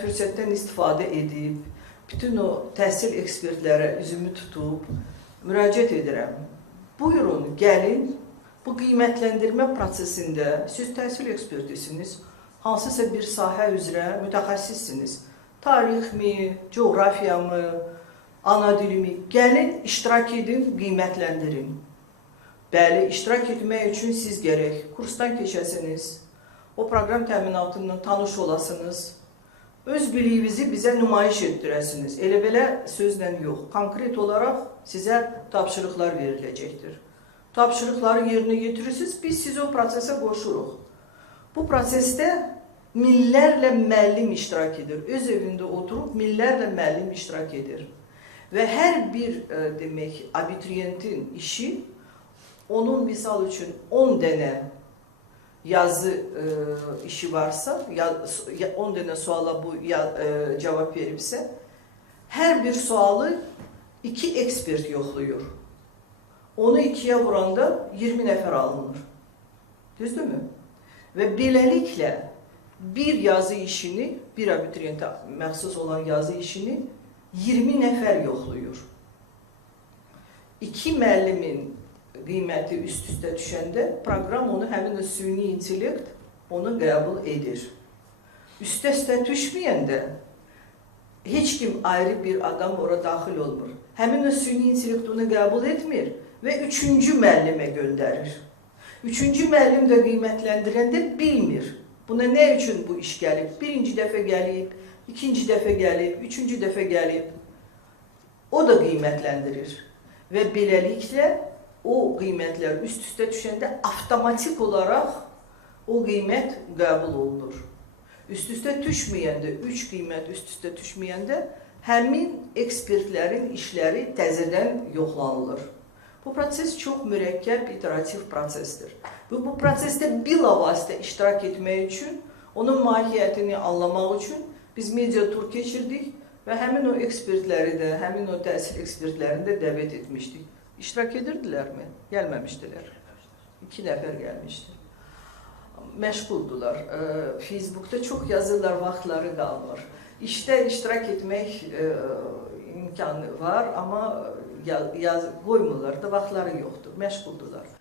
fürsətdən istifadə edib, bütün o təhsil ekspertlərə üzümü tutub, müraciət edirəm. Buyurun, gəlin, bu qiymətləndirmə prosesində siz təhsil ekspertisiniz, hansısa bir sahə üzrə mütəxəssissiniz. Tarixmi, coğrafiyamı, ana dilimi, gəlin, iştirak edin, qiymətləndirin. Bəli, iştirak etmək üçün siz gərək kursdan keçəsiniz, o proqram təminatından tanış olasınız, öz biliyinizi bizə nümayiş etdirəsiniz. Elə belə sözlə yox, konkret olaraq sizə tapşırıqlar veriləcəkdir. Tapşırıqları yerinə getirirsiniz, biz sizi o prosesə qoşuruq. Bu prosesdə minlərlə müəllim iştirak edir. Öz evində oturub minlərlə müəllim iştirak edir. Və hər bir demək, abituriyentin işi, onun misal üçün 10 dənə yazı işi varsa, 10 dənə suala bu cavab veribsə, hər bir sualı 2 ekspert yoxlayır. Onu 2-yə vuranda 20 nəfər alınır. Düzdürmü? Və beləliklə bir yazı işini, bir abituriyentə məxsus olan yazı işini 20 nəfər yoxlayır. 2 müəllimin qiyməti üst-üstə düşəndə proqram onu həmin süni intellekt onu qəbul edir. Üstə-üstə düşməyəndə heç kim ayrı bir adam ora daxil olmur. Həmin süni intellekt onu qəbul etmir və 3-cü müəllimə göndərir. 3-cü müəllim də qiymətləndirəndə bilmir. Buna nə üçün bu iş gəlib? Birinci dəfə gəlib, ikinci dəfə gəlib, üçüncü dəfə gəlib. O da qiymətləndirir və beləliklə o qiymətlər üst-üstə düşəndə avtomatik olaraq o qiymət qəbul olunur. Üst-üstə düşməyəndə, 3 qiymət üst-üstə düşməyəndə həmin ekspertlərin işləri təzədən yoxlanılır. Bu proses çox mürəkkəb, iterativ prosesdir. Bu prosesdə bilavasitə iştirak etmək üçün, onun mahiyyətini anlamaq üçün biz media tur keçirdik və həmin o ekspertləri də, həmin o təhsil ekspertlərini də dəvət etmişdik. İştirak edirdilərmi? Gəlməmişdilər. 2 nəfər gəlmişdi. Məşğuldular. Facebookda çox yazırlar, vaxtları qalmır. İşdə iştirak etmək imkanı var, amma qoymurlar da, vaxtları yoxdur, məşğuldular.